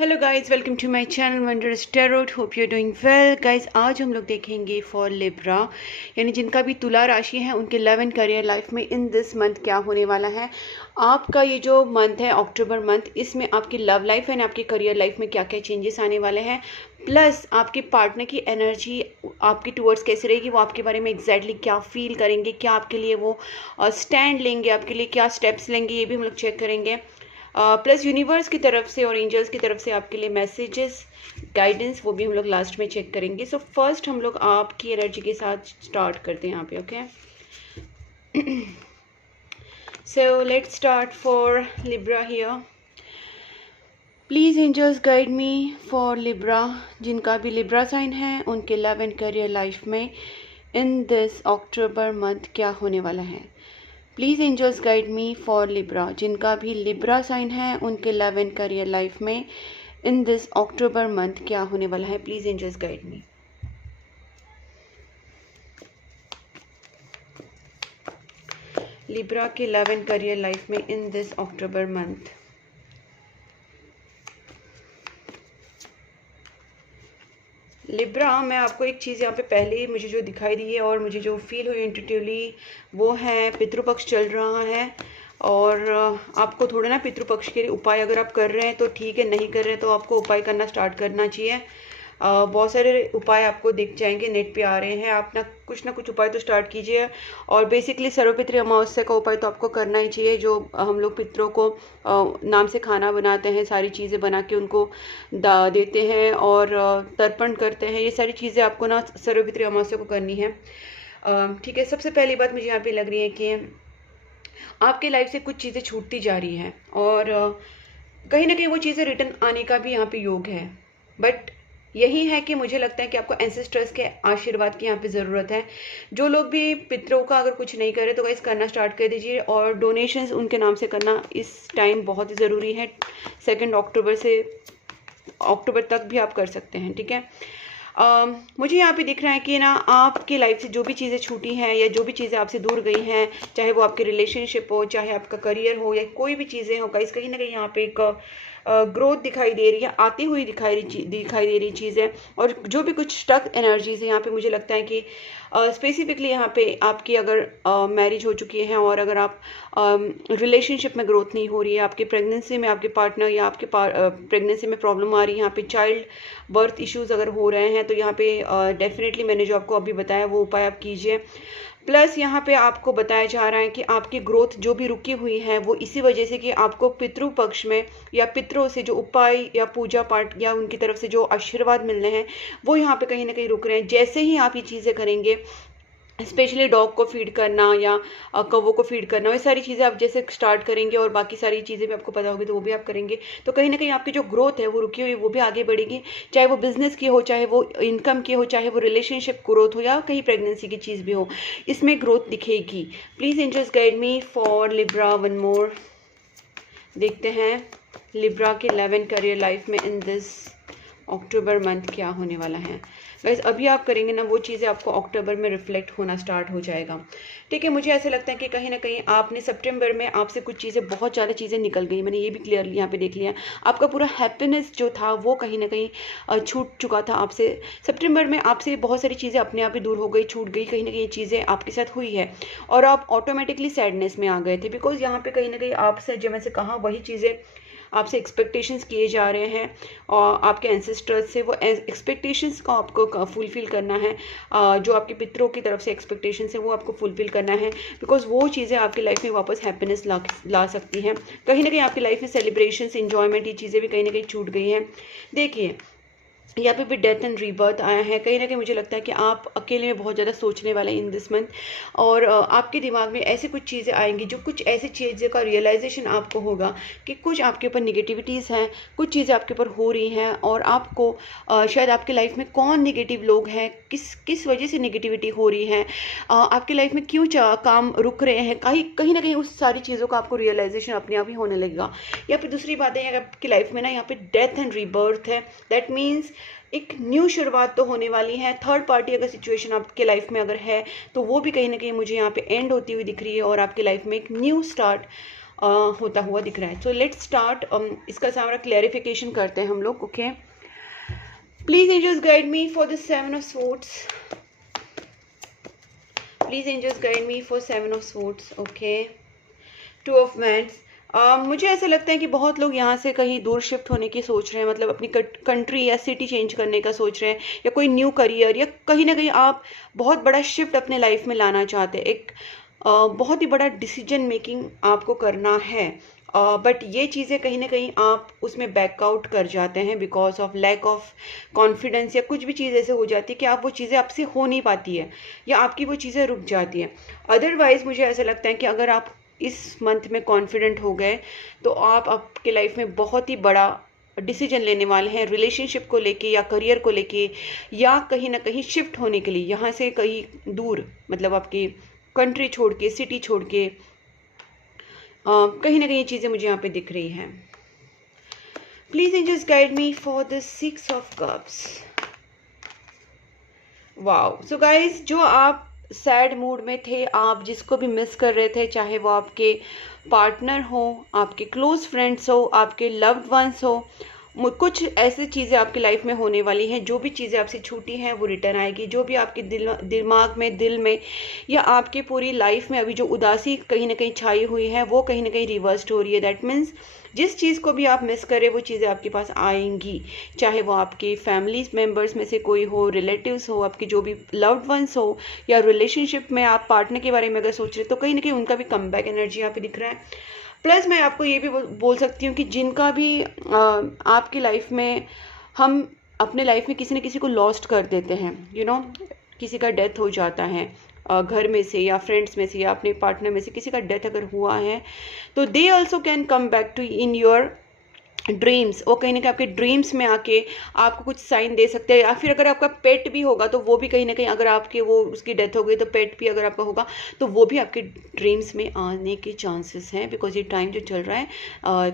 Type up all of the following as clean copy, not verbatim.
Hello guys, welcome to my channel wondrous tarot. Hope you are doing well guys. आज हम लोग देखेंगे for Libra, यानी जिनका भी तुला राशि है उनके लव एंड करियर लाइफ में इन दिस मंथ क्या होने वाला है। आपका ये जो मंथ है अक्टूबर मंथ, इसमें आपकी लव लाइफ एंड आपकी करियर लाइफ में क्या क्या चेंजेस आने वाले हैं, प्लस आपके पार्टनर की एनर्जी आपकी टूवर्ड्स कैसे रहेगी, वो आपके बारे में एग्जैक्टली क्या फील करेंगे, क्या आपके लिए वो स्टैंड लेंगे, आपके लिए क्या स्टेप्स लेंगे, ये भी हम लोग चेक करेंगे। प्लस यूनिवर्स की तरफ से और एंजल्स की तरफ से आपके लिए मैसेजेस, गाइडेंस, वो भी हम लोग लास्ट में चेक करेंगे। सो फर्स्ट हम लोग आपकी एनर्जी के साथ स्टार्ट करते हैं यहाँ पे। Okay, so let's start for Libra here. Please angels guide me for Libra, जिनका भी लिब्रा साइन है उनके लव एंड करियर लाइफ में इन दिस अक्टूबर मंथ क्या होने वाला है। Please angels guide me for Libra, जिनका भी लिब्रा साइन है उनके लव एंड करियर लाइफ में इन दिस अक्टूबर मंथ क्या होने वाला है। Please angels guide me. Libra के लव एंड करियर लाइफ में in this October month. Libra, मैं आपको एक चीज़ यहाँ पे पहले ही मुझे जो दिखाई दी है और मुझे जो फील हुई इंट्यूटिवली, वो है पितृपक्ष चल रहा है और आपको थोड़ा ना पितृपक्ष के लिए उपाय अगर आप कर रहे हैं तो ठीक है, नहीं कर रहे हैं तो आपको उपाय करना स्टार्ट करना चाहिए। बहुत सारे उपाय आपको दिख जाएंगे, नेट पे आ रहे हैं, आप ना कुछ उपाय तो स्टार्ट कीजिए। और बेसिकली सर्वपितृ अमावस्या का उपाय तो आपको करना ही चाहिए। जो हम लोग पितरों को नाम से खाना बनाते हैं, सारी चीज़ें बना के उनको देते हैं और तर्पण करते हैं, ये सारी चीज़ें आपको ना सर्वपितृ अमावस्या को करनी है। ठीक है, सबसे पहली बात मुझे यहाँ पे लग रही है कि आपके लाइफ से कुछ चीज़ें छूटती जा रही हैं और कहीं ना कहीं वो चीज़ें रिटर्न आने का भी यहाँ पे योग है। बट यही है कि मुझे लगता है कि आपको एंसेस्टर्स के आशीर्वाद की यहाँ पे ज़रूरत है। जो लोग भी पितरों का अगर कुछ नहीं करे तो गाइस करना स्टार्ट कर दीजिए और डोनेशंस उनके नाम से करना इस टाइम बहुत ही ज़रूरी है। 2 अक्टूबर से अक्टूबर तक भी आप कर सकते हैं। ठीक है, मुझे यहाँ पे दिख रहा है कि ना आपकी लाइफ से जो भी चीज़ें छूटी हैं या जो भी चीज़ें आपसे दूर गई हैं, चाहे वो आपके रिलेशनशिप हो, चाहे आपका करियर हो या कोई भी चीज़ें हो, कहीं ना कहीं यहाँ पे एक ग्रोथ दिखाई दे रही है, आती हुई दिखाई दे रही चीज़ें। और जो भी कुछ स्टक एनर्जीज है यहाँ पे, मुझे लगता है कि स्पेसिफिकली यहाँ पे आपकी अगर मैरिज हो चुकी है और अगर आप रिलेशनशिप में ग्रोथ नहीं हो रही है, आपके प्रेगनेंसी में आपके पार्टनर या आपके प्रेगनेंसी में प्रॉब्लम आ रही है, यहाँ पे चाइल्ड बर्थ इश्यूज अगर हो रहे हैं, तो यहाँ पे डेफिनेटली मैंने जो आपको अभी बताया वो उपाय आप कीजिए। प्लस यहाँ पे आपको बताया जा रहा है कि आपकी ग्रोथ जो भी रुकी हुई है वो इसी वजह से कि आपको पितृ पक्ष में या पितरों से जो उपाय या पूजा पाठ या उनकी तरफ से जो आशीर्वाद मिलने हैं वो यहाँ पे कहीं ना कहीं रुक रहे हैं। जैसे ही आप ये चीज़ें करेंगे, स्पेशली डॉग को फीड करना या कौवों को फीड करना, ये सारी चीज़ें आप जैसे स्टार्ट करेंगे और बाकी सारी चीज़ें भी आपको पता होगी तो वो भी आप करेंगे, तो कहीं ना कहीं आपकी जो ग्रोथ है वो रुकी हुई वो भी आगे बढ़ेगी। चाहे वो बिजनेस की हो, चाहे वो इनकम की हो, चाहे वो रिलेशनशिप ग्रोथ हो या कहीं प्रेगनेंसी की चीज़ भी हो, इसमें ग्रोथ दिखेगी। Please angels guide me for Libra one more. देखते हैं लिब्रा के लव एंड करियर लाइफ में इन दिस अक्टूबर मंथ क्या होने वाला है। गाइस अभी आप करेंगे ना वो चीज़ें आपको अक्टूबर में रिफ्लेक्ट होना स्टार्ट हो जाएगा। ठीक है, मुझे ऐसा लगता है कि कहीं ना कहीं आपने सितंबर में आपसे कुछ चीज़ें, बहुत ज़्यादा चीज़ें निकल गई, मैंने ये भी क्लियरली यहाँ पे देख लिया। आपका पूरा हैप्पीनेस जो था वो कहीं ना कहीं छूट चुका था आपसे। सितंबर में आपसे बहुत सारी चीज़ें अपने आप ही दूर हो गई, छूट गई, कहीं ना कहीं ये चीज़ें आपके साथ हुई है और आप ऑटोमेटिकली सैडनेस में आ गए थे, बिकॉज यहाँ पे कहीं ना कहीं आपसे, जो मैंने कहा, वही चीज़ें आपसे एक्सपेक्टेशंस किए जा रहे हैं और आपके एंसेस्टर्स से वो एक्सपेक्टेशंस को आपको फुलफ़िल करना है। जो आपके पितरों की तरफ से एक्सपेक्टेशंस है वो आपको फुलफ़िल करना है, बिकॉज वो चीज़ें आपकी लाइफ में वापस हैप्पीनेस ला सकती हैं। कहीं ना कहीं आपकी लाइफ में सेलिब्रेशंस, इंजॉयमेंट, ये चीज़ें भी कहीं ना कहीं छूट गई हैं। देखिए यहाँ पे भी डेथ एंड रीबर्थ आया है। कहीं ना कहीं मुझे लगता है कि आप अकेले में बहुत ज़्यादा सोचने वाले इन दिस मंथ और आपके दिमाग में ऐसी कुछ चीज़ें आएंगी, जो कुछ ऐसी चीज़ें का रियलाइजेशन आपको होगा कि कुछ आपके ऊपर निगेटिविटीज़ हैं, कुछ चीज़ें आपके ऊपर हो रही हैं और आपको शायद आपकी लाइफ में कौन निगेटिव लोग हैं, किस वजह से निगेटिविटी हो रही है, आपकी लाइफ में क्यों काम रुक रहे हैं, कहीं ना कहीं उस सारी चीज़ों का आपको रियलाइजेशन अपने आप ही होने लगेगा। या फिर दूसरी बात है, आपकी लाइफ में ना यहाँ पे डेथ एंड रीबर्थ है, दैट मीन्स एक न्यू शुरुआत तो होने वाली है। थर्ड पार्टी अगर सिचुएशन आपके लाइफ में अगर है तो वो भी कहीं ना कहीं मुझे यहाँ पे एंड होती हुई दिख रही है और आपकी लाइफ में एक न्यू स्टार्ट होता हुआ दिख रहा है। सो लेट्स स्टार्ट, इसका सारा क्लैरिफिकेशन करते हैं हम लोग। Okay, please angels guide me for the 7 of swords. Please angels guide me for 7 of swords. Okay, 2 of wands. मुझे ऐसा लगता है कि बहुत लोग यहाँ से कहीं दूर शिफ्ट होने की सोच रहे हैं, मतलब अपनी कंट्री या सिटी चेंज करने का सोच रहे हैं, या कोई न्यू करियर, या कहीं ना कहीं आप बहुत बड़ा शिफ्ट अपने लाइफ में लाना चाहते हैं। एक बहुत ही बड़ा डिसीजन मेकिंग आपको करना है, बट ये चीज़ें कहीं ना कहीं आप उसमें बैकआउट कर जाते हैं because of lack of confidence, या कुछ भी चीज़ ऐसे हो जाती है कि आप वो चीज़ें आपसे हो नहीं पाती है, या आपकी वो चीज़ें रुक जाती हैं। अदरवाइज मुझे ऐसा लगता है कि अगर आप इस मंथ में कॉन्फिडेंट हो गए तो आप आपके लाइफ में बहुत ही बड़ा डिसीजन लेने वाले हैं, रिलेशनशिप को लेके या करियर को लेके, या कहीं ना कहीं शिफ्ट होने के लिए यहाँ से कहीं दूर, मतलब आपकी कंट्री छोड़ के, सिटी छोड़ के, कहीं ना कहीं चीज़ें मुझे यहाँ पे दिख रही हैं। Please angels guide me for the 6 of cups. Wow, so guys, जो आप सैड मूड में थे, आप जिसको भी मिस कर रहे थे, चाहे वो आपके पार्टनर हो, आपके क्लोज फ्रेंड्स हो, आपके लव्ड वंस हो, कुछ ऐसी चीज़ें आपकी लाइफ में होने वाली हैं। जो भी चीज़ें आपसे छूटी हैं वो रिटर्न आएगी। जो भी आपके दिमाग में, दिल में, या आपकी पूरी लाइफ में अभी जो उदासी कहीं ना कहीं छाई हुई है वो कहीं ना कहीं रिवर्स्ड हो रही है। दैट मीन्स जिस चीज़ को भी आप मिस करें वो चीज़ें आपके पास आएंगी, चाहे वो आपके फैमिली मेम्बर्स में से कोई हो, रिलेटिव्स हो, आपके जो भी लव्ड वंस हो, या रिलेशनशिप में आप पार्टनर के बारे में अगर सोच रहे तो कहीं ना कहीं उनका भी कम बैक एनर्जी यहाँ पे दिख रहा है। प्लस मैं आपको ये भी बोल सकती हूँ कि जिनका भी आपकी लाइफ में, हम अपने लाइफ में किसी न किसी को लॉस्ट कर देते हैं, किसी का डेथ हो जाता है घर में से, या फ्रेंड्स में से, या अपने पार्टनर में से किसी का डेथ अगर हुआ है, तो they also can come back to in your dreams. वो कहीं ना कहीं आपके ड्रीम्स में आके आपको कुछ साइन दे सकते हैं, या फिर अगर आपका पेट भी होगा तो वो भी कहीं ना कहीं, अगर आपके वो उसकी डेथ हो गई तो पेट भी अगर आपका होगा तो वो भी आपके ड्रीम्स में आने के चांसेस हैं। बिकॉज ये टाइम जो चल रहा है,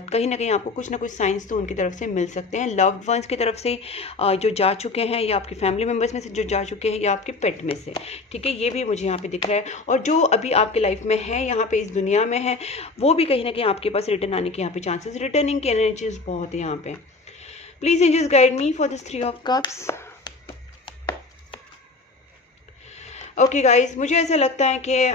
कहीं ना कहीं आपको कुछ ना कुछ साइंस तो उनकी तरफ से मिल सकते हैं, लव्ड वंस की तरफ से जो जा चुके हैं, या आपके फैमिली मेम्बर्स में से जो जा चुके हैं, या आपके पेट में से। ठीक है, ये भी मुझे यहाँ पे दिख रहा है। और जो अभी आपके लाइफ में है, यहाँ पे इस दुनिया में है, वो भी कहीं ना कहीं आपके पास रिटर्न आने के यहाँ पे चांसेस, रिटर्निंग की एनर्जीज बहुत है यहाँ पे। Please angels guide me for this 3 of cups. Okay guys, मुझे ऐसा लगता है कि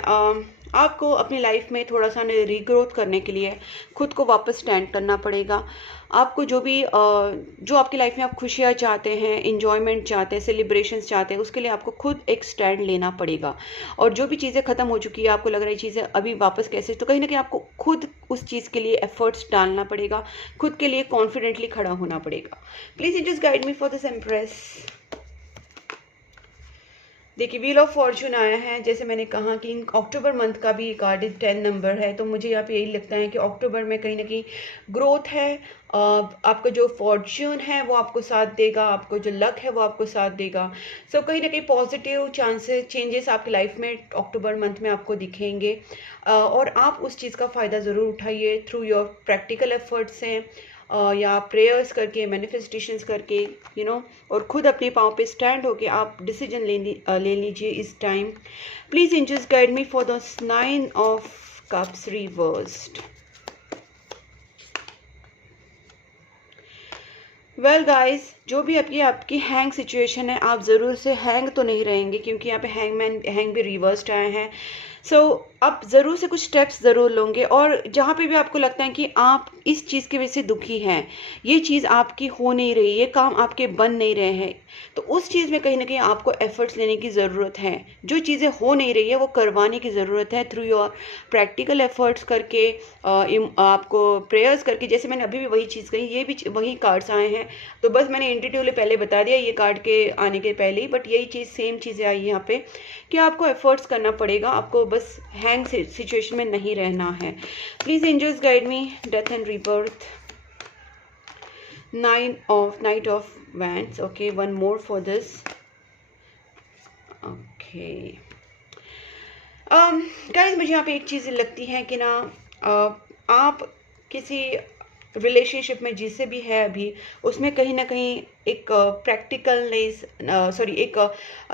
आपको अपनी लाइफ में थोड़ा सा रीग्रोथ करने के लिए खुद को वापस स्टैंड करना पड़ेगा। आपको जो भी जो आपकी लाइफ में आप खुशियाँ चाहते हैं, इंजॉयमेंट चाहते हैं, सेलिब्रेशंस चाहते हैं, उसके लिए आपको खुद एक स्टैंड लेना पड़ेगा। और जो भी चीज़ें ख़त्म हो चुकी है, आपको लग रहा है चीज़ें अभी वापस कैसे, तो कहीं ना कहीं आपको खुद उस चीज़ के लिए एफर्ट्स डालना पड़ेगा, खुद के लिए कॉन्फिडेंटली खड़ा होना पड़ेगा। Please it just guide me for this empress. देखिए, व्हील ऑफ फॉर्चून आया है। जैसे मैंने कहा कि अक्टूबर मंथ का भी कार्ड 10 नंबर है, तो मुझे यहाँ पे यही लगता है कि अक्टूबर में कहीं ना कहीं ग्रोथ है। आपका जो फॉर्चून है वो आपको साथ देगा, आपको जो लक है वो आपको साथ देगा। सो कहीं ना कहीं पॉजिटिव चांसेस, चेंजेस आपकी लाइफ में अक्टूबर मंथ में आपको दिखेंगे, और आप उस चीज़ का फ़ायदा ज़रूर उठाइए थ्रू योर प्रैक्टिकल एफर्ट्स हैं, या प्रेयर्स करके, मैनिफेस्टेशंस करके, और खुद अपने पाँव पे स्टैंड होके आप डिसीजन ले लीजिए इस time. Please angels guide me for the 9 of cups reversed. Well guys, जो भी आपकी हैंग सिचुएशन है, आप ज़रूर से हैंग तो नहीं रहेंगे, क्योंकि यहाँ पे हैंग भी रिवर्स्ड आए हैं। सो आप ज़रूर से कुछ स्टेप्स ज़रूर लोगे, और जहाँ पे भी आपको लगता है कि आप इस चीज़ की वजह से दुखी हैं, ये चीज़ आपकी हो नहीं रही, ये काम आपके बन नहीं रहे हैं, तो उस चीज़ में कहीं ना कहीं आपको एफर्ट्स लेने की ज़रूरत है। जो चीज़ें हो नहीं रही है वो करवाने की ज़रूरत है थ्रू योर प्रैक्टिकल एफर्ट्स करके, आपको प्रेयर्स करके। जैसे मैंने अभी भी वही चीज़ कही, ये भी वही कार्ड्स आए हैं, तो बस मैंने इंट्यूटिवली पहले बता दिया ये कार्ड के आने के पहले ही, बट यही चीज़ सेम चीज़ें आई यहाँ पे कि आपको एफर्ट्स करना पड़ेगा, आपको बस हैंग सिचुएशन में नहीं रहना है। Please angels guide me, death and rebirth, knight of wands. Okay, one more for this. Okay guys, मुझे यहाँ पे एक चीज़ लगती है कि ना, आप किसी रिलेशनशिप में जिससे भी है अभी, उसमें कहीं ना कहीं एक प्रैक्टिकलनेस, सॉरी, एक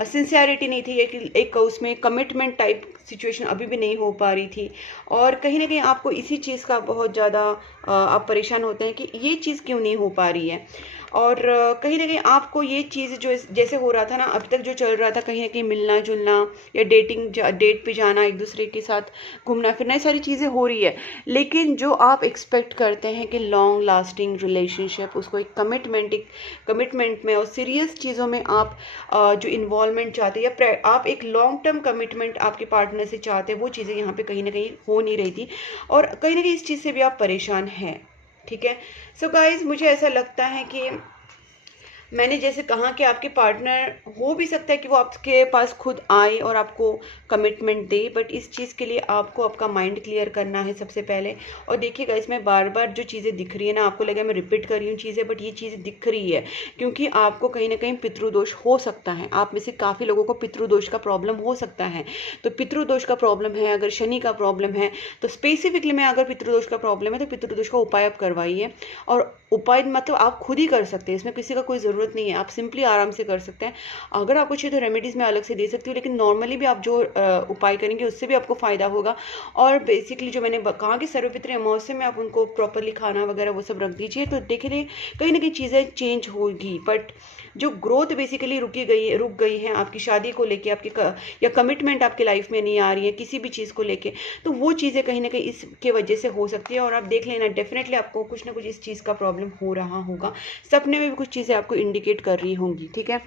सिंसियरिटी नहीं थी, एक उसमें कमिटमेंट टाइप सिचुएशन अभी भी नहीं हो पा रही थी। और कहीं ना कहीं आपको इसी चीज़ का बहुत ज़्यादा आप परेशान होते हैं कि ये चीज़ क्यों नहीं हो पा रही है। और कहीं ना कहीं आपको ये चीज़ जो जैसे हो रहा था ना अब तक, जो चल रहा था कहीं ना कहीं मिलना जुलना या डेट पे जाना, एक दूसरे के साथ घूमना फिरना, ये सारी चीज़ें हो रही है। लेकिन जो आप एक्सपेक्ट करते हैं कि लॉन्ग लास्टिंग रिलेशनशिप, उसको एक कमिटमेंट में और सीरियस चीज़ों में आप जो इन्वॉल्वमेंट चाहते हैं या आप एक लॉन्ग टर्म कमिटमेंट आपके पार्टनर से चाहते हैं, वो चीज़ें यहाँ पे कहीं ना कहीं हो नहीं रही थी। और कहीं ना कहीं इस चीज़ से भी आप परेशान हैं। ठीक है। सो गाइज, मुझे ऐसा लगता है कि मैंने जैसे कहा कि आपके पार्टनर हो भी सकता है कि वो आपके पास खुद आए और आपको कमिटमेंट दे, बट इस चीज़ के लिए आपको आपका माइंड क्लियर करना है सबसे पहले। और देखिएगा, इसमें बार बार जो चीज़ें दिख रही है ना, आपको लगा मैं रिपीट कर रही हूँ चीज़ें, बट ये चीज़ दिख रही है क्योंकि आपको कहीं ना कहीं पितृदोष हो सकता है। आप में से काफ़ी लोगों को पितृदोष का प्रॉब्लम हो सकता है। तो पितृदोष का प्रॉब्लम है, अगर शनि का प्रॉब्लम है, तो स्पेसिफिकली में अगर पितृदोष का प्रॉब्लम है तो पितृदोष का उपाय आप करवाइए। और उपाय मतलब आप खुद ही कर सकते हैं, इसमें किसी का कोई ज़रूरत नहीं है, आप सिंपली आराम से कर सकते हैं। अगर आपको चाहिए तो रेमेडीज़ में अलग से दे सकती हूँ, लेकिन नॉर्मली भी आप जो उपाय करेंगे उससे भी आपको फ़ायदा होगा। और बेसिकली जो मैंने कहा कि सर्वपित्र अमावस्या में आप उनको प्रॉपरली खाना वगैरह वो सब रख दीजिए, तो देखिए कहीं ना कहीं चीज़ें चेंज होगी। बट जो ग्रोथ बेसिकली रुक गई है आपकी शादी को लेके, आपकी या कमिटमेंट आपकी लाइफ में नहीं आ रही है किसी भी चीज़ को लेके, तो वो चीज़ें कहीं ना कहीं इसके वजह से हो सकती है। और आप देख लेना, डेफिनेटली आपको कुछ ना कुछ इस चीज़ का प्रॉब्लम हो रहा होगा, सपने में भी कुछ चीज़ें आपको इंडिकेट कर रही होंगी। ठीक है।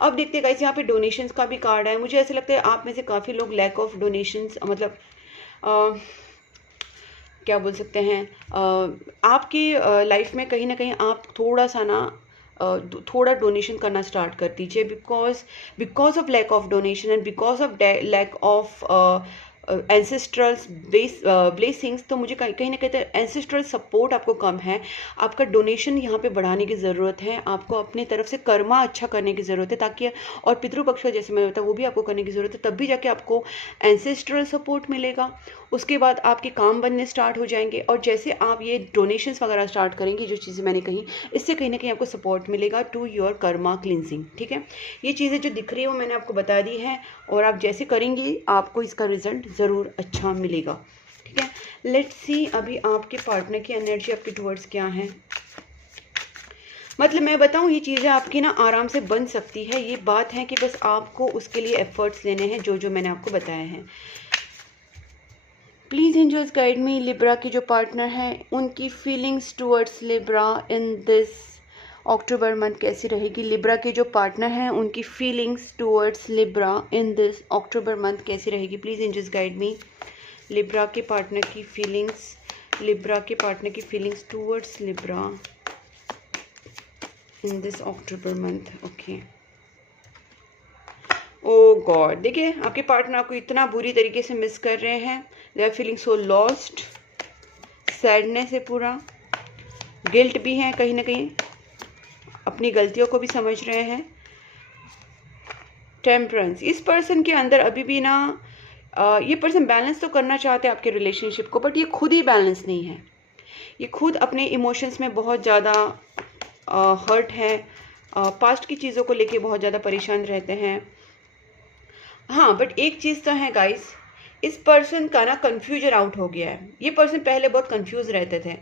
अब देखते हैं गाइस, यहाँ पे डोनेशंस का भी कार्ड है। मुझे ऐसा लगता है आप में से काफ़ी लोग लैक ऑफ डोनेशंस, मतलब क्या बोल सकते हैं, आपकी लाइफ में कहीं ना कहीं आप थोड़ा सा ना थोड़ा डोनेशन करना स्टार्ट कर दीजिए, because of lack of donation and because of lack of ancestrals blessings. तो मुझे कहीं ना कहीं एंसेस्ट्रल सपोर्ट आपको कम है। आपका डोनेशन यहाँ पे बढ़ाने की ज़रूरत है, आपको अपनी तरफ से कर्मा अच्छा करने की ज़रूरत है, ताकि और पितृपक्ष का जैसे मैं बताया वो भी आपको करने की ज़रूरत है, तब भी जाके आपको एंसेस्ट्रल सपोर्ट मिलेगा। उसके बाद आपके काम बनने स्टार्ट हो जाएंगे। और जैसे आप ये डोनेशंस वगैरह स्टार्ट करेंगे, जो चीज़ें मैंने कही, इससे कहीं ना कहीं आपको सपोर्ट मिलेगा टू योर कर्मा क्लिनजिंग। ठीक है। ये चीज़ें जो दिख रही है वो मैंने आपको बता दी है, और आप जैसे करेंगे आपको इसका रिजल्ट ज़रूर अच्छा मिलेगा। ठीक है। लेट्स सी अभी आपके पार्टनर की एनर्जी आपके टुवर्ड्स क्या है। मतलब मैं बताऊं, ये चीज़ें आपकी ना आराम से बन सकती है। ये बात है कि बस आपको उसके लिए एफर्ट्स लेने हैं जो जो मैंने आपको बताए हैं। Please angels guide me, Libra की जो पार्टनर है उनकी feelings towards Libra in this October month कैसी रहेगी। लिब्रा के जो पार्टनर हैं उनकी feelings towards Libra in this October month कैसी रहेगी। Please angels guide me, Libra के पार्टनर की फीलिंग्स, लिब्रा के पार्टनर की feelings towards Libra in this October month. Okay. Oh God, देखिए आपके पार्टनर आपको इतना बुरी तरीके से मिस कर रहे हैं। They are feeling so lost, sadness है पूरा, गिल्ट भी है, कहीं ना कहीं अपनी गलतियों को भी समझ रहे हैं। टेम्परेंस, इस पर्सन के अंदर अभी भी ना ये पर्सन बैलेंस तो करना चाहते हैं आपके रिलेशनशिप को, बट ये खुद ही बैलेंस नहीं है। ये खुद अपने इमोशंस में बहुत ज़्यादा हर्ट है, पास्ट की चीज़ों को लेके बहुत ज़्यादा परेशान रहते हैं। हाँ, बट एक चीज़ तो है गाइस, इस पर्सन का ना कन्फ्यूजन आउट हो गया है। ये पर्सन पहले बहुत कंफ्यूज रहते थे।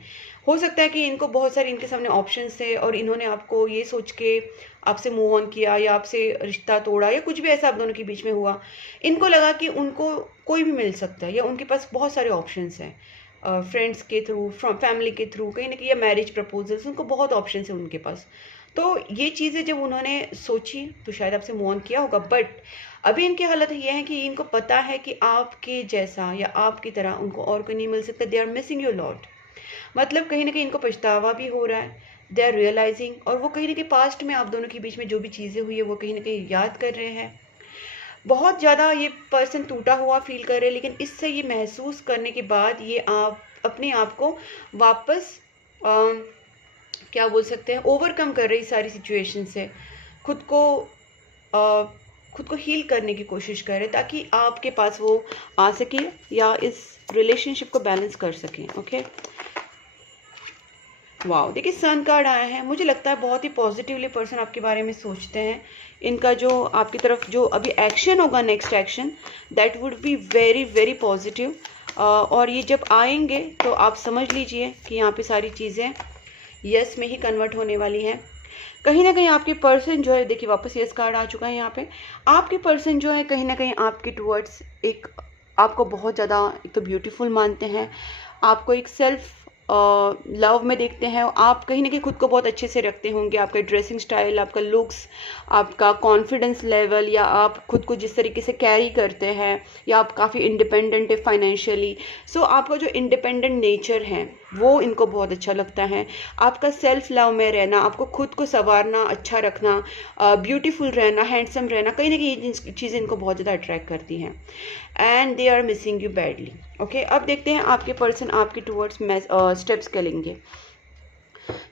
हो सकता है कि इनको बहुत सारे इनके सामने ऑप्शंस थे और इन्होंने आपको ये सोच के आपसे मूव ऑन किया या आपसे रिश्ता तोड़ा या कुछ भी ऐसा आप दोनों के बीच में हुआ। इनको लगा कि उनको कोई भी मिल सकता है या उनके पास बहुत सारे ऑप्शंस हैं, फ्रेंड्स के थ्रू, फैमिली के थ्रू, कहीं ना कहीं या मैरिज प्रपोजल्स, उनको बहुत ऑप्शन है उनके पास। तो ये चीज़ें जब उन्होंने सोची तो शायद आपसे मूव ऑन किया होगा। बट अभी इनकी हालत ये है कि इनको पता है कि आपके जैसा या आपकी तरह उनको और कोई नहीं मिल सकता। They are missing your lot, मतलब कहीं ना कहीं इनको पछतावा भी हो रहा है। दे आर रियलाइजिंग, और वो कहीं ना कहीं पास्ट में आप दोनों के बीच में जो भी चीज़ें हुई है वो कहीं ना कहीं याद कर रहे हैं। बहुत ज़्यादा ये पर्सन टूटा हुआ फील कर रहे हैं, लेकिन इससे ये महसूस करने के बाद ये आप अपने आप को वापस क्या बोल सकते हैं, ओवरकम कर रही सारी सिचुएशन से, खुद को हील करने की कोशिश करें ताकि आपके पास वो आ सके या इस रिलेशनशिप को बैलेंस कर सकें। ओके। वाह, देखिए सन कार्ड आया है। मुझे लगता है बहुत ही पॉजिटिवली पर्सन आपके बारे में सोचते हैं। इनका जो आपकी तरफ जो अभी एक्शन होगा, next action, that would be very very positive. और ये जब आएंगे तो आप समझ लीजिए कि यहाँ पे सारी चीज़ें यस में ही कन्वर्ट होने वाली हैं। कहीं ना कहीं आपके पर्सन जो है, देखिए वापस यस कार्ड आ चुका है यहाँ पे। आपके पर्सन जो है कहीं ना कहीं आपके टुवर्ड्स एक, आपको बहुत ज़्यादा एक तो ब्यूटीफुल मानते हैं, आपको एक सेल्फ लव में देखते हैं। आप कहीं ना कहीं खुद को बहुत अच्छे से रखते होंगे। आपका ड्रेसिंग स्टाइल, आपका लुक्स, आपका कॉन्फिडेंस लेवल, या आप खुद को जिस तरीके से कैरी करते हैं, या आप काफ़ी इंडिपेंडेंट है फाइनेंशियली। सो आपका जो इंडिपेंडेंट नेचर है वो इनको बहुत अच्छा लगता है। आपका सेल्फ लव में रहना, आपको खुद को संवारना, अच्छा रखना, ब्यूटीफुल रहना, हैंडसम रहना, कहीं ना कहीं ये चीज़ें इनको बहुत ज़्यादा अट्रैक्ट करती हैं। And they are missing you badly. Okay, अब देखते हैं आपके पर्सन आपके टुवर्ड्स स्टेप्स क्या लेंगे।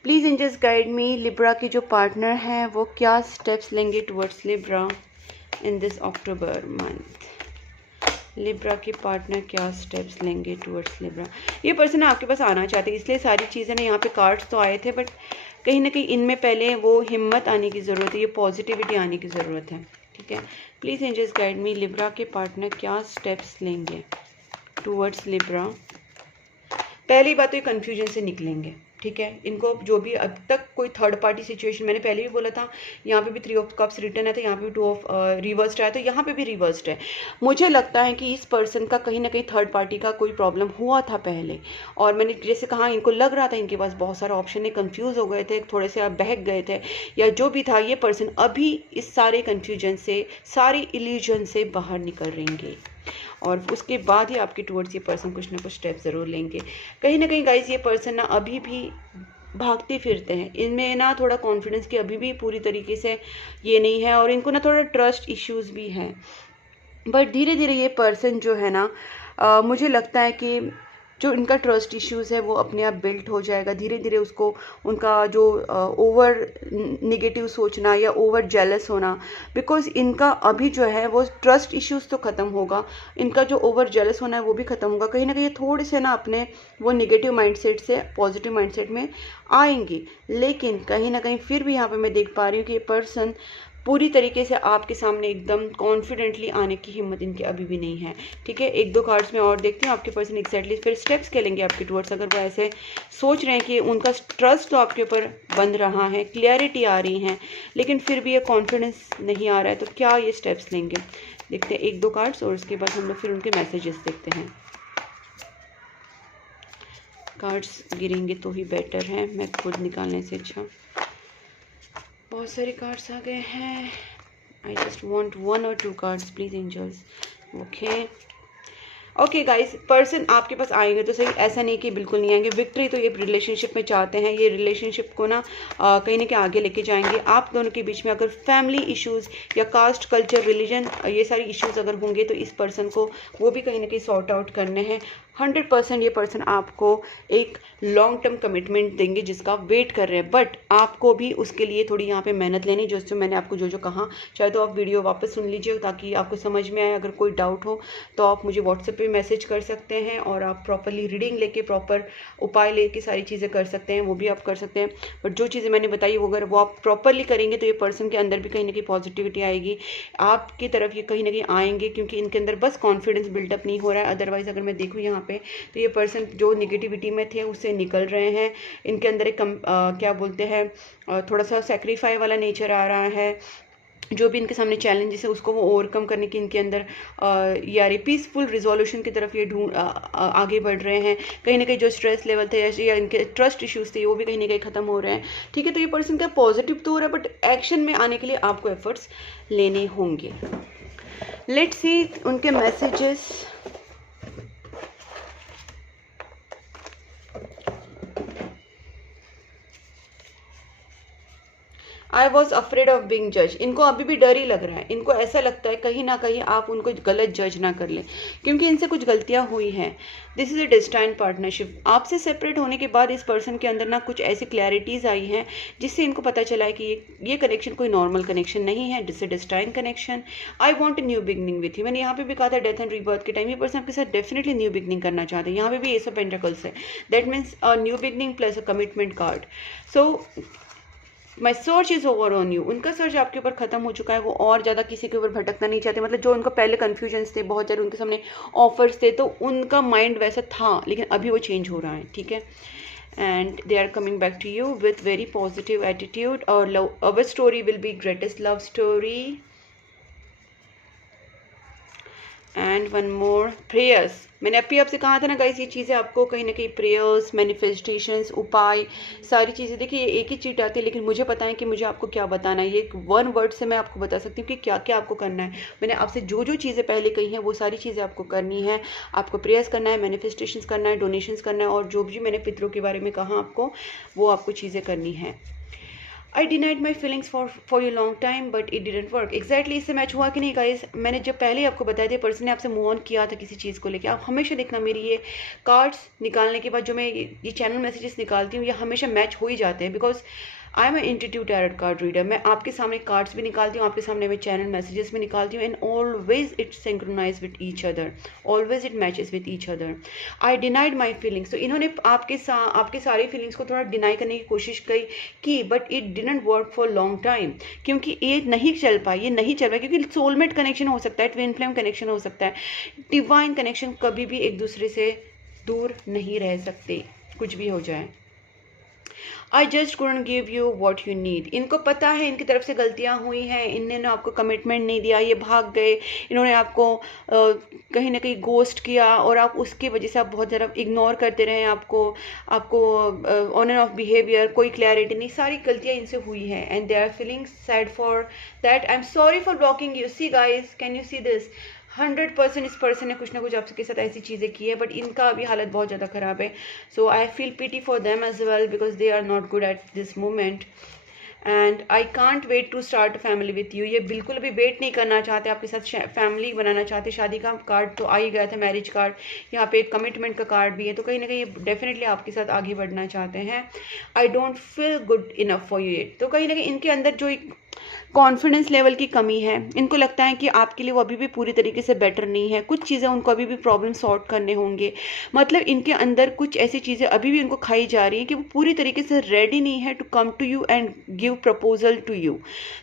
Please angels guide me, Libra के जो पार्टनर हैं वो क्या स्टेप्स लेंगे towards Libra in this October month. Libra के पार्टनर क्या स्टेप्स लेंगे टुवर्ड्स लिब्रा। ये पर्सन आपके पास आना चाहते हैं, इसलिए सारी चीज़ें ना, यहाँ पे कार्ड्स तो आए थे बट कहीं ना कहीं इनमें पहले वो हिम्मत आने की ज़रूरत है, ये पॉजिटिविटी आने की ज़रूरत है। ठीक है, please angels guide me, Libra के पार्टनर क्या स्टेप्स लेंगे टुवर्ड्स लिब्रा। पहली बात तो ये कन्फ्यूजन से निकलेंगे। ठीक है, इनको जो भी अब तक कोई थर्ड पार्टी सिचुएशन, मैंने पहले भी बोला था, यहाँ पे भी 3 ऑफ कप्स रिटर्न है, तो यहाँ पे भी 2 ऑफ रिवर्स्ड आया, तो यहाँ पे भी रिवर्स्ड है। मुझे लगता है कि इस पर्सन का कहीं ना कहीं थर्ड पार्टी का कोई प्रॉब्लम हुआ था पहले, और मैंने जैसे कहा, इनको लग रहा था इनके पास बहुत सारा ऑप्शन है, कंफ्यूज हो गए थे, थोड़े से आप बहक गए थे, या जो भी था। ये पर्सन अभी इस सारे कन्फ्यूजन से, सारी इल्यूजन से बाहर निकल रहेंगे, और उसके बाद ही आपके टुवर्ड्स ये पर्सन कुछ ना कुछ स्टेप ज़रूर लेंगे। कहीं ना कहीं गाइस ये पर्सन ना अभी भी भागते फिरते हैं, इनमें ना थोड़ा कॉन्फिडेंस की अभी भी पूरी तरीके से ये नहीं है, और इनको ना थोड़ा ट्रस्ट इश्यूज़ भी हैं। बट धीरे धीरे ये पर्सन जो है ना, मुझे लगता है कि जो इनका ट्रस्ट इश्यूज़ है वो अपने आप बिल्ट हो जाएगा धीरे धीरे। उसको उनका जो ओवर निगेटिव सोचना या ओवर जेलस होना, बिकॉज इनका अभी जो है वो ट्रस्ट इश्यूज़ तो ख़त्म होगा, इनका जो ओवर जेलस होना है वो भी ख़त्म होगा। कहीं ना कहीं थोड़े से ना अपने वो निगेटिव माइंडसेट से पॉजिटिव माइंडसेट में आएंगी, लेकिन कहीं ना कहीं फिर भी यहाँ पे मैं देख पा रही हूँ कि ये पर्सन पूरी तरीके से आपके सामने एकदम कॉन्फिडेंटली आने की हिम्मत इनकी अभी भी नहीं है। ठीक है, 1-2 कार्ड्स में और देखती हूँ आपके पर्सन एग्जैक्टली फिर स्टेप्स क्या लेंगे आपके टुवर्ड्स। अगर वो ऐसे सोच रहे हैं कि उनका ट्रस्ट तो आपके ऊपर बन रहा है, क्लियरिटी आ रही है, लेकिन फिर भी ये कॉन्फिडेंस नहीं आ रहा है, तो क्या ये स्टेप्स लेंगे। देखते हैं 1-2 कार्ड्स, और उसके बाद हम लोग फिर उनके मैसेजेस देखते हैं। कार्ड्स गिरेंगे तो ही बेटर है, मैं खुद निकालने से अच्छा। बहुत सारे कार्ड्स आ गए हैं। I just want 1 or 2 cards please angels. Okay guys, person आपके पास आएंगे तो सही, ऐसा नहीं कि बिल्कुल नहीं आएंगे। विक्ट्री तो ये रिलेशनशिप में चाहते हैं, ये रिलेशनशिप को ना कहीं ना कहीं आगे लेके जाएंगे। आप दोनों के बीच में अगर फैमिली इश्यूज़ या कास्ट, कल्चर, रिलीजन, ये सारी इश्यूज़ अगर होंगे तो इस पर्सन को वो भी कहीं ना कहीं सॉर्ट आउट करने हैं। 100% ये पर्सन आपको एक लॉन्ग टर्म कमिटमेंट देंगे जिसका वेट कर रहे हैं, बट आपको भी उसके लिए थोड़ी यहाँ पे मेहनत लेनी। जो मैंने आपको जो कहा, चाहे तो आप वीडियो वापस सुन लीजिए ताकि आपको समझ में आए। अगर कोई डाउट हो तो आप मुझे व्हाट्सएप पे मैसेज कर सकते हैं, और आप प्रॉपरली रीडिंग लेके, प्रॉपर उपाय लेके सारी चीज़ें कर सकते हैं, वो भी आप कर सकते हैं। बट जो चीज़ें मैंने बताई वो अगर वो आप प्रॉपरली करेंगे तो ये पर्सन के अंदर भी कहीं ना कहीं पॉजिटिविटी आएगी, आपकी तरफ ये कहीं ना कहीं आएंगे, क्योंकि इनके अंदर बस कॉन्फिडेंस बिल्डअप नहीं हो रहा है। अदरवाइज अगर मैं देखूँ यहाँ पे तो ये पर्सन जो निगेटिविटी में थे उससे निकल रहे हैं। इनके अंदर एक क्या बोलते हैं, थोड़ा सा सेक्रीफाई वाला नेचर आ रहा है। जो भी इनके सामने चैलेंजेस है उसको वो ओवरकम करने की इनके अंदर यार पीसफुल रिजोल्यूशन की तरफ ये आगे बढ़ रहे हैं। कहीं ना कहीं जो स्ट्रेस लेवल थे या इनके ट्रस्ट इश्यूज थे वो भी कहीं ना कहीं ख़त्म हो रहे हैं। ठीक है, तो ये पर्सन का पॉजिटिव तो हो रहा है, बट एक्शन में आने के लिए आपको एफर्ट्स लेने होंगे। लेट्स सी उनके messages. I was afraid of being जज। इनको अभी भी डर ही लग रहा है, इनको ऐसा लगता है कहीं ना कहीं आप उनको गलत जज ना कर लें, क्योंकि इनसे कुछ गलतियां हुई हैं। This is a destined partnership. आपसे सेपरेट होने के बाद इस पर्सन के अंदर ना कुछ ऐसी क्लैरिटीज आई हैं जिससे इनको पता चला है कि ये कनेक्शन कोई नॉर्मल कनेक्शन नहीं है, this is destined connection. I want a new beginning with you. मैंने यहाँ पे भी कहा था डेथ एंड रीबर्थ के टाइम ये पर्सन आपके साथ डेफिनेटली न्यू बिगनिंग करना चाहते हैं। यहाँ पे भी एस ऑफ पेंटिकल्स है, that means a new beginning plus a commitment card. So my search is over on you. उनका सर्च आपके ऊपर खत्म हो चुका है, वो और ज़्यादा किसी के ऊपर भटकना नहीं चाहते। मतलब जो उनको पहले कन्फ्यूजन्स थे, बहुत सारे उनके सामने ऑफर्स थे, तो उनका माइंड वैसा था, लेकिन अभी वो चेंज हो रहा है, ठीक है। And they are coming back to you with very positive attitude. और love, our story will be greatest love story. And one more, prayers. मैंने अभी आपसे कहा था ना गाइस, ये चीज़ें आपको कहीं ना कहीं प्रेयर्स, मैनिफेस्टेशंस, उपाय, सारी चीज़ें, देखिए ये एक ही चीट आती है, लेकिन मुझे पता है कि मुझे आपको क्या बताना है। ये वन वर्ड से मैं आपको बता सकती हूँ कि क्या क्या आपको करना है। मैंने आपसे जो जो चीज़ें पहले कही हैं वो सारी चीज़ें आपको करनी है। आपको प्रेयर्स करना है, मैनिफेस्टेशंस करना है, डोनेशंस करना है, और जो भी मैंने पितरों के बारे में कहा आपको, वो आपको चीज़ें करनी है। I denied my feelings for you long time but it didn't work. Exactly इससे मैच हुआ कि नहीं गाइस। मैंने जब पहले आपको बताया था पर्सन ने आपसे मूव ऑन किया था किसी चीज़ को लेकर। आप हमेशा देखना, मेरी ये कार्ड्स निकालने के बाद जो मैं ये चैनल मैसेजेस निकालती हूँ, ये हमेशा मैच हो ही जाते हैं, because I am institute tarot card reader. मैं आपके सामने कार्ड्स भी निकालती हूँ, आपके सामने मैं चैनल मैसेजेस भी निकालती हूँ, and always it synchronize with each other, always it matches with each other. I denied my feelings. तो इन्होंने आपके सारी फीलिंग्स को थोड़ा डिनाई करने की कोशिश की, but it didn't work for long time, क्योंकि ये नहीं चल पाई, ये नहीं चल पाई, क्योंकि सोलमेट कनेक्शन हो सकता है, ट्विन फ्लेम कनेक्शन हो सकता है, डिवाइन कनेक्शन, कभी भी एक दूसरे से दूर नहीं रह सकते, कुछ भी हो जाए। I just couldn't give you what you need. इनको पता है इनकी तरफ से गलतियां हुई हैं, इन्होंने आपको कमिटमेंट नहीं दिया, ये भाग गए, इन्होंने आपको कहीं ना कहीं गोस्ट किया, और आप उसकी वजह से आप बहुत ज़्यादा इग्नोर करते रहे, आपको ऑन एंड ऑफ बिहेवियर, कोई क्लैरिटी नहीं, सारी गलतियां इनसे हुई हैं। And they are feeling sad for that. I am sorry for blocking you. See guys, can you see this? 100% इस पर्सन ने कुछ ना कुछ आपके साथ ऐसी चीज़ें की है, बट इनका अभी हालत बहुत ज़्यादा ख़राब है। So I feel pity for them as well, because they are not good at this moment. And I can't wait to start family with you. ये बिल्कुल भी वेट नहीं करना चाहते, आपके साथ फैमिली बनाना चाहते। शादी का कार्ड तो आ ही गया था, मैरिज कार्ड, यहाँ पे एक कमिटमेंट का कार्ड भी है, तो कहीं ना कहीं डेफिनेटली आपके साथ आगे बढ़ना चाहते हैं। I don't feel good enough for you it. तो कहीं ना कहीं इनके अंदर जो एक कॉन्फिडेंस लेवल की कमी है, इनको लगता है कि आपके लिए वो अभी भी पूरी तरीके से बेटर नहीं है, कुछ चीज़ें उनको अभी भी प्रॉब्लम सॉर्ट करने होंगे। मतलब इनके अंदर कुछ ऐसी चीज़ें अभी भी उनको खाई जा रही हैं कि वो पूरी तरीके से रेडी नहीं है to come to you and give proposal to you.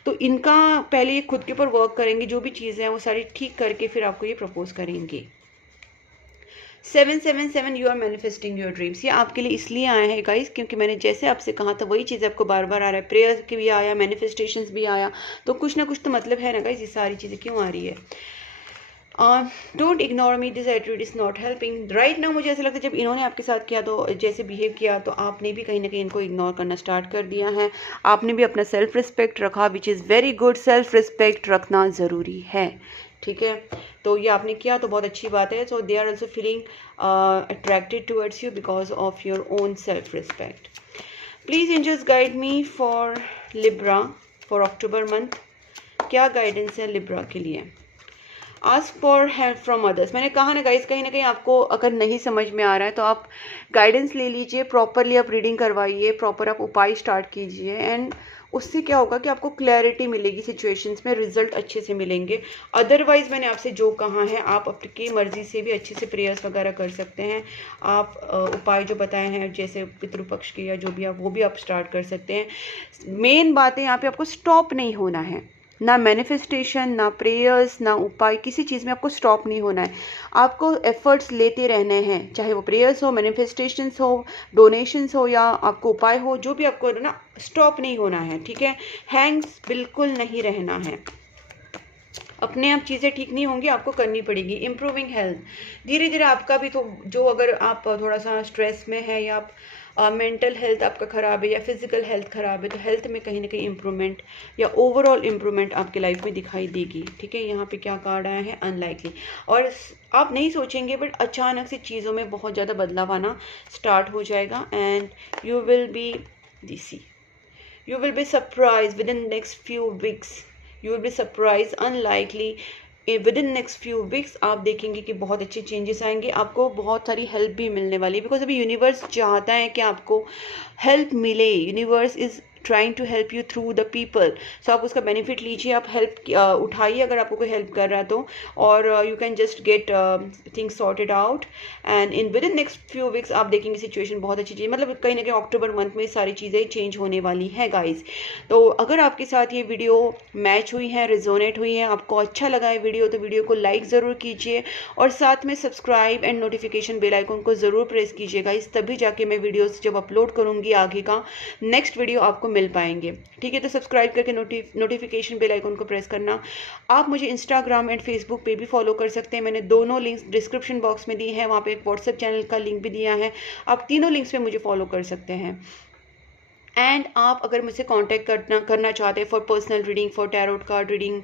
तो इनका पहले ये खुद के ऊपर वर्क करेंगे, जो भी चीज़ें हैं वो सारी ठीक करके फिर आपको ये प्रपोज करेंगे। 777 you are manifesting your dreams. ये आपके लिए इसलिए आया है गाइस, क्योंकि मैंने जैसे आपसे कहा था वही चीज़ आपको बार बार आ रहा है। प्रेयर की भी आया, मैनिफेस्टेशंस भी आया, तो कुछ ना कुछ तो मतलब है ना गाइस, ये सारी चीज़ें क्यों आ रही है। Don't ignore me, this attitude is not helping right now. मुझे ऐसा लगता है जब इन्होंने आपके साथ किया, तो जैसे बिहेव किया, तो आपने भी कहीं ना कहीं इनको इग्नोर करना स्टार्ट कर दिया है। आपने भी अपना सेल्फ रिस्पेक्ट रखा, which is very good. Self respect रखना ज़रूरी है, ठीक है। तो ये आपने किया तो बहुत अच्छी बात है। So they are also feeling attracted towards you because of your own self respect. Please angels guide me for Libra for October month. क्या गाइडेंस है लिब्रा के लिए? Ask for help from others. मैंने कहा ना गाइस, कहीं ना कहीं आपको अगर नहीं समझ में आ रहा है तो आप गाइडेंस ले लीजिए, प्रॉपरली आप रीडिंग करवाइए, प्रॉपर आप उपाय स्टार्ट कीजिए, एंड उससे क्या होगा कि आपको क्लैरिटी मिलेगी, सिचुएशंस में रिजल्ट अच्छे से मिलेंगे। अदरवाइज मैंने आपसे जो कहा है, आप अपनी मर्जी से भी अच्छे से प्रेयर्स वगैरह कर सकते हैं। आप उपाय जो बताए हैं जैसे पितृपक्ष के या जो भी, आप वो भी आप स्टार्ट कर सकते हैं। मेन बात है यहाँ पे आपको स्टॉप नहीं होना है, ना मैनिफेस्टेशन, ना प्रेयर्स, ना उपाय, किसी चीज़ में आपको स्टॉप नहीं होना है। आपको एफर्ट्स लेते रहने हैं, चाहे वो प्रेयर्स हो, मैनिफेस्टेशंस हो, डोनेशंस हो, या आपको उपाय हो, जो भी आपको ना स्टॉप नहीं होना है, ठीक है। हैंग्स बिल्कुल नहीं रहना है। अपने आप चीज़ें ठीक नहीं होंगी, आपको करनी पड़ेगी। इम्प्रूविंग हेल्थ, धीरे धीरे आपका भी तो जो, अगर आप थोड़ा सा स्ट्रेस में है, या आप मेंटल हेल्थ आपका ख़राब है, या फिजिकल हेल्थ ख़राब है, तो हेल्थ में कहीं ना कहीं इम्प्रूवमेंट या ओवरऑल इम्प्रूवमेंट आपके लाइफ में दिखाई देगी, ठीक है। यहाँ पे क्या कार्ड आया है? अनलाइकली। और आप नहीं सोचेंगे बट अचानक से चीज़ों में बहुत ज़्यादा बदलाव आना स्टार्ट हो जाएगा, एंड यू विल बी दिसी, You will be surprised within next few weeks. You will be surprised, unlikely. With in next few weeks आप देखेंगे कि बहुत अच्छे चेंजेस आएंगे, आपको बहुत सारी हेल्प भी मिलने वाली है। बिकॉज अभी यूनिवर्स चाहता है कि आपको हेल्प मिले। Universe is trying to help you through the people. So आप उसका बेनिफिट लीजिए, आप हेल्प उठाइए अगर आपको कोई हेल्प कर रहा है तो, और you can just get things sorted out. And in with in next few weeks आप देखेंगे सिचुएशन बहुत अच्छी चीज़, मतलब कहीं ना कहीं अक्टूबर मंथ में सारी चीज़ें चेंज होने वाली है गाइज। तो अगर आपके साथ ये वीडियो मैच हुई है, रिजोनेट हुई है, आपको अच्छा लगा है वीडियो, तो वीडियो को लाइक ज़रूर कीजिए और साथ में subscribe and notification bell icon को ज़रूर प्रेस कीजिएगा। इस तभी जाके मैं वीडियोस जब अपलोड करूँगी आगे का नेक्स्ट वीडियो आपको मिल पाएंगे। ठीक है, तो सब्सक्राइब करके नोटिफिकेशन बेल आइकन को प्रेस करना। आप मुझे इंस्टाग्राम एंड फेसबुक पे भी फॉलो कर सकते हैं, मैंने दोनों लिंक्स डिस्क्रिप्शन बॉक्स में दी है, वहाँ पे एक व्हाट्सएप चैनल का लिंक भी दिया है, आप तीनों लिंक्स पे मुझे फॉलो कर सकते हैं। एंड आप अगर मुझसे कांटेक्ट करना चाहते हैं for personal reading, for tarot card reading,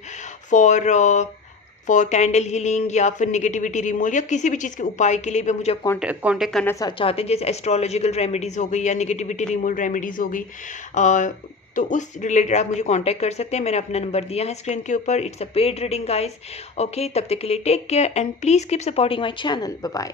for candle healing या फिर नेगेटिविटी रिमूवल या किसी भी चीज़ के उपाय के लिए भी मुझे आप कांटेक्ट करना चाहते हैं, जैसे एस्ट्रोलॉजिकल रेमेडीज़ हो गई या नेगेटिविटी रिमूवल रेमेडीज़ हो गई, तो उस रिलेटेड आप मुझे कांटेक्ट कर सकते हैं। मैंने अपना नंबर दिया है स्क्रीन के ऊपर। It's a paid reading guys. Okay, तब तक के लिए take care and please keep supporting my channel. Bye bye.